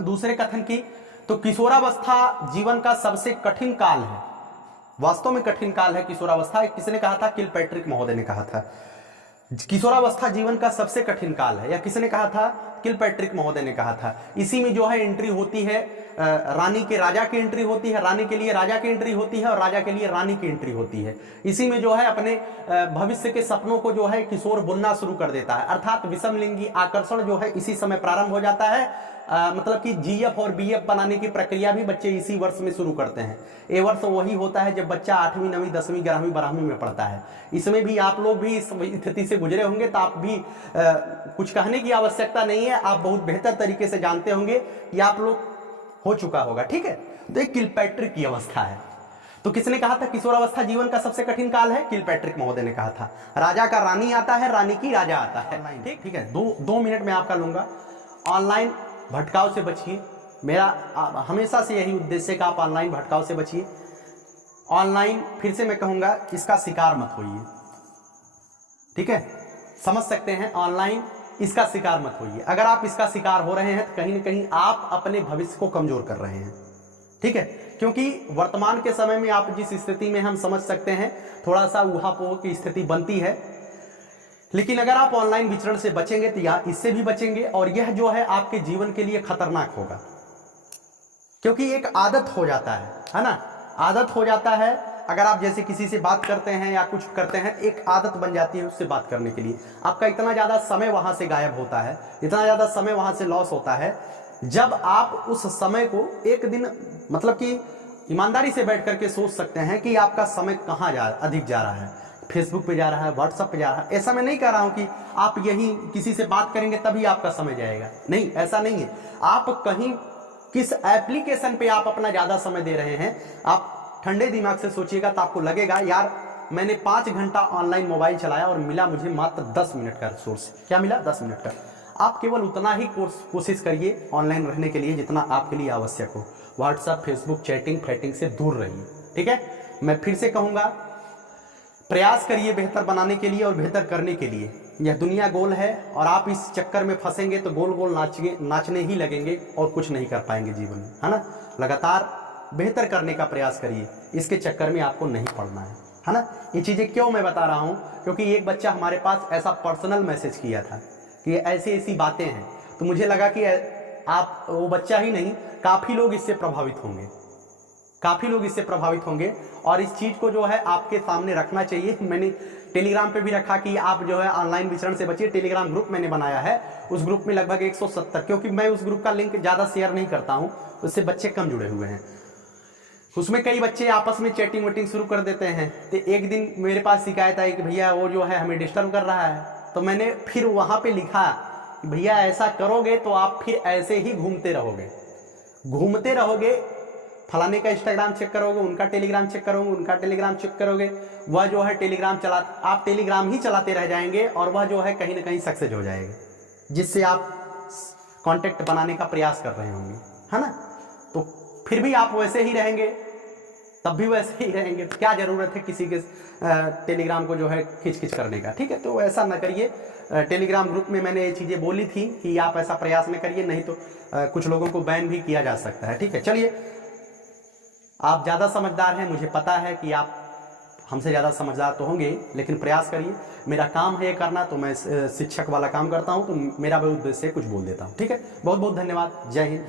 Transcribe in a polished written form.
दूसरे कथन की, तो किशोरावस्था जीवन का सबसे कठिन काल है। वास्तव में कठिन काल है किशोरावस्था। किसने कहा था? किलपैट्रिक महोदय ने कहा था किशोरावस्था जीवन का सबसे कठिन काल है। या किसने कहा था? किलपैट्रिक महोदय ने कहा था। इसी में जो है एंट्री होती है रानी के राजा की एंट्री होती है, रानी के लिए राजा की एंट्री होती है और राजा के लिए रानी की एंट्री होती है। इसी में जो है अपने भविष्य के सपनों को जो है किशोर बुनना शुरू कर देता है, अर्थात विषमलिंगी आकर्षण जो है इसी समय प्रारंभ हो जाता है। मतलब कि जीएफ और बीएफ बनाने की प्रक्रिया भी बच्चे इसी वर्ष में शुरू करते हैं। ये वर्ष वही होता है जब बच्चा 8वीं 9वीं 10वीं 11वीं 12वीं में पढ़ता है। इसमें भी आप लोग भी इस स्थिति से गुजरे होंगे, तो आप भी कुछ कहने की आवश्यकता नहीं है, आप बहुत बेहतर तरीके से जानते होंगे कि आप लोग हो चुका होगा। ठीक है, तो एक किलपैट्रिक की अवस्था है। तो किसने कहा था किशोरावस्था जीवन का सबसे कठिन काल है? किलपैट्रिक महोदय ने कहा था। राजा का रानी आता है, रानी की राजा आता है। ठीक है, दो मिनट में आपका लूंगा। ऑनलाइन भटकाव से बचिए, मेरा हमेशा से यही उद्देश्य है कि आप ऑनलाइन भटकाव से बचिए। ऑनलाइन फिर से मैं कहूंगा इसका शिकार मत होइए। ठीक है, समझ सकते हैं? ऑनलाइन इसका शिकार मत होइए। अगर आप इसका शिकार हो रहे हैं तो कहीं ना कहीं आप अपने भविष्य को कमजोर कर रहे हैं। ठीक है, क्योंकि वर्तमान के समय में आप जिस स्थिति में हम समझ सकते हैं, थोड़ा सा ऊहापोह की स्थिति बनती है। लेकिन अगर आप ऑनलाइन विचरण से बचेंगे तो या इससे भी बचेंगे, और यह जो है आपके जीवन के लिए खतरनाक होगा, क्योंकि एक आदत हो जाता है ना? आदत हो जाता है। अगर आप जैसे किसी से बात करते हैं या कुछ करते हैं, एक आदत बन जाती है उससे बात करने के लिए। आपका इतना ज्यादा समय वहां से गायब होता है, इतना ज्यादा समय वहां से लॉस होता है। जब आप उस समय को एक दिन मतलब कि ईमानदारी से बैठ करके सोच सकते हैं कि आपका समय कहाँ अधिक जा रहा है, फेसबुक पे जा रहा है, व्हाट्सएप पे जा रहा है। ऐसा मैं नहीं कह रहा हूं कि आप यही किसी से बात करेंगे तभी आपका समय जाएगा, नहीं, ऐसा नहीं है। आप कहीं किस एप्लीकेशन पे आप अपना ज्यादा समय दे रहे हैं, आप ठंडे दिमाग से सोचिएगा तो आपको लगेगा यार मैंने 5 घंटा ऑनलाइन मोबाइल चलाया और मिला मुझे मात्र 10 मिनट का रिसोर्स। क्या मिला? 10 मिनट का। आप केवल उतना ही कोशिश करिए ऑनलाइन रहने के लिए जितना आपके लिए आवश्यक हो। व्हाट्सएप, फेसबुक, चैटिंग फैटिंग से दूर रहिए। ठीक है, मैं फिर से कहूंगा, प्रयास करिए बेहतर बनाने के लिए और बेहतर करने के लिए। यह दुनिया गोल है और आप इस चक्कर में फंसेंगे तो गोल गोल नाचने ही लगेंगे और कुछ नहीं कर पाएंगे जीवन में, है ना? लगातार बेहतर करने का प्रयास करिए, इसके चक्कर में आपको नहीं पड़ना है ना? ये चीजें क्यों मैं बता रहा हूं? क्योंकि एक बच्चा हमारे पास ऐसा पर्सनल मैसेज किया था कि ऐसी ऐसी बातें हैं, तो मुझे लगा कि आप वो बच्चा ही नहीं, काफी लोग इससे प्रभावित होंगे, काफी लोग इससे प्रभावित होंगे और इस चीज को जो है आपके सामने रखना चाहिए। मैंने टेलीग्राम पे भी रखा कि आप जो है ऑनलाइन विचरण से बचिए। टेलीग्राम ग्रुप मैंने बनाया है, उस ग्रुप में लगभग 170, क्योंकि मैं उस ग्रुप का लिंक ज्यादा शेयर नहीं करता हूं, उससे बच्चे कम जुड़े हुए हैं। उसमें कई बच्चे आपस में चैटिंग वेटिंग शुरू कर देते हैं। तो एक दिन मेरे पास शिकायत आई कि भैया वो जो है हमें डिस्टर्ब कर रहा है। तो मैंने फिर वहां पे लिखा कि भैया ऐसा करोगे तो आप फिर ऐसे ही घूमते रहोगे, फलाने का इंस्टाग्राम चेक करोगे, उनका टेलीग्राम चेक करोगे, उनका टेलीग्राम चेक करोगे, वह जो है आप टेलीग्राम ही चलाते रह जाएंगे और वह जो है कहीं ना कहीं सक्सेस हो जाएगा, जिससे आप कांटेक्ट बनाने का प्रयास कर रहे होंगे, है ना? तो फिर भी आप वैसे ही रहेंगे, तब भी वैसे ही रहेंगे। तो क्या जरूरत है किसी के टेलीग्राम को जो है खिच करने का? ठीक है, तो ऐसा न करिए। टेलीग्राम ग्रुप में मैंने ये चीजें बोली थी कि आप ऐसा प्रयास न करिए, नहीं तो कुछ लोगों को बैन भी किया जा सकता है। ठीक है, चलिए, आप ज्यादा समझदार हैं, मुझे पता है कि आप हमसे ज्यादा समझदार तो होंगे, लेकिन प्रयास करिए। मेरा काम है ये करना, तो मैं शिक्षक वाला काम करता हूं, तो मेरा भी उद्देश्य कुछ बोल देता हूं। ठीक है, बहुत बहुत धन्यवाद। जय हिंद।